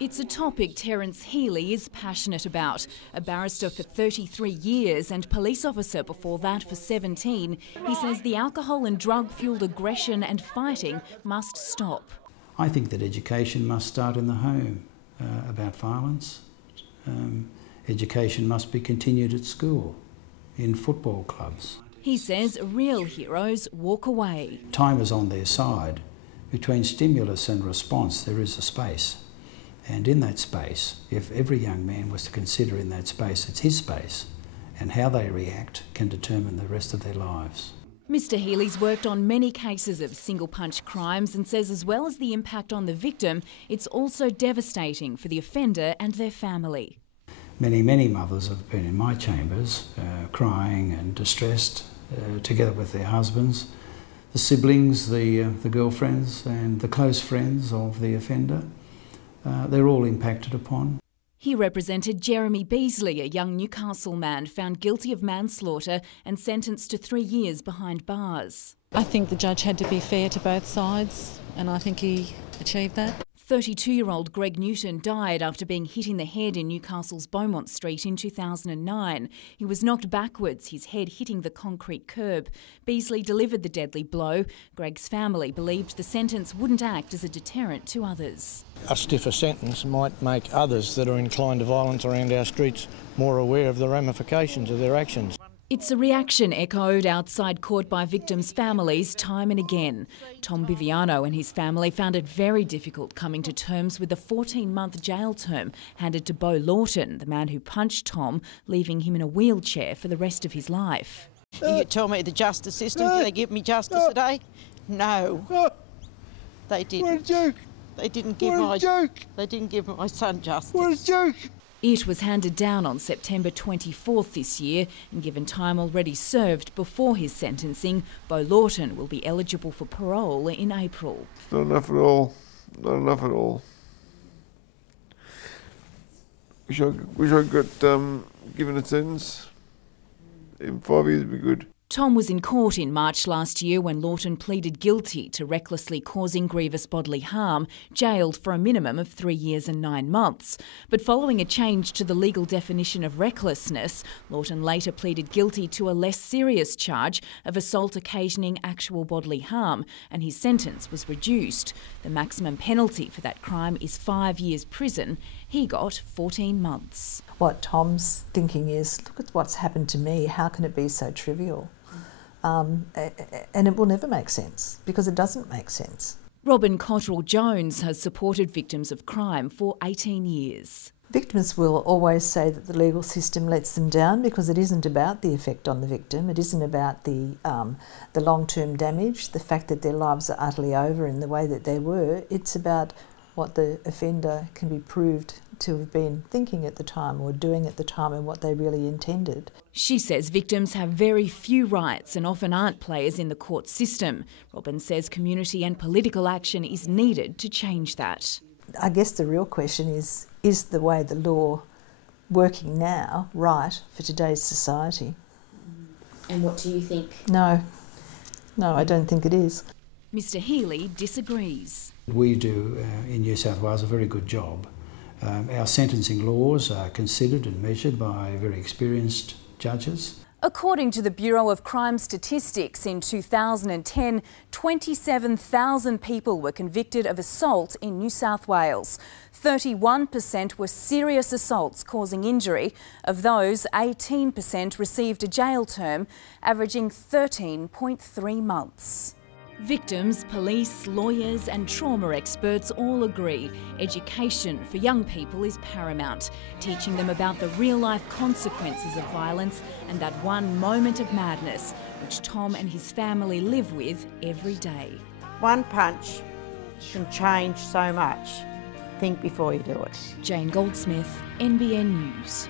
It's a topic Terence Healy is passionate about. A barrister for 33 years and police officer before that for 17, he says the alcohol and drug-fuelled aggression and fighting must stop. I think that education must start in the home about violence. Education must be continued at school, in football clubs. He says real heroes walk away. Time is on their side. Between stimulus and response there is a space. And in that space, if every young man was to consider in that space it's his space, and how they react can determine the rest of their lives. Mr Healy's worked on many cases of single-punch crimes and says as well as the impact on the victim, it's also devastating for the offender and their family. Many, many mothers have been in my chambers, crying and distressed, together with their husbands, the siblings, the girlfriends and the close friends of the offender. They're all impacted upon. He represented Jeremy Beasley, a young Newcastle man found guilty of manslaughter and sentenced to 3 years behind bars. I think the judge had to be fair to both sides, and I think he achieved that. 32-year-old Greg Newton died after being hit in the head in Newcastle's Beaumont Street in 2009. He was knocked backwards, his head hitting the concrete curb. Beasley delivered the deadly blow. Greg's family believed the sentence wouldn't act as a deterrent to others. A stiffer sentence might make others that are inclined to violence around our streets more aware of the ramifications of their actions. It's a reaction echoed outside court by victims' families time and again. Tom Biviano and his family found it very difficult coming to terms with a 14-month jail term handed to Bo Lawton, the man who punched Tom, leaving him in a wheelchair for the rest of his life. You tell me the justice system, did they give me justice today? No, they didn't. What a joke! They didn't give my son justice. What a joke! It was handed down on September 24th this year, and given time already served before his sentencing, Bo Lawton will be eligible for parole in April. It's not enough at all. Not enough at all. Wish I got given a sentence. In 5 years would be good. Tom was in court in March last year when Lawton pleaded guilty to recklessly causing grievous bodily harm, jailed for a minimum of 3 years and 9 months. But following a change to the legal definition of recklessness, Lawton later pleaded guilty to a less serious charge of assault occasioning actual bodily harm, and his sentence was reduced. The maximum penalty for that crime is 5 years prison. He got 14 months. What Tom's thinking is, look at what's happened to me, how can it be so trivial? And it will never make sense, because it doesn't make sense. Robin Cottrell-Jones has supported victims of crime for 18 years. Victims will always say that the legal system lets them down because it isn't about the effect on the victim, it isn't about the long-term damage, the fact that their lives are utterly over in the way that they were. It's about what the offender can be proved to have been thinking at the time or doing at the time and what they really intended. She says victims have very few rights and often aren't players in the court system. Robin says community and political action is needed to change that. I guess the real question is the way the law working now right for today's society? And what do you think? No, I don't think it is. Mr Healy disagrees. We do in New South Wales a very good job. Our sentencing laws are considered and measured by very experienced judges. According to the Bureau of Crime Statistics, in 2010, 27,000 people were convicted of assault in New South Wales. 31% were serious assaults causing injury. Of those, 18% received a jail term, averaging 13.3 months. Victims, police, lawyers and trauma experts all agree education for young people is paramount, teaching them about the real-life consequences of violence and that one moment of madness which Tom and his family live with every day. One punch can change so much. Think before you do it. Jane Goldsmith, NBN News.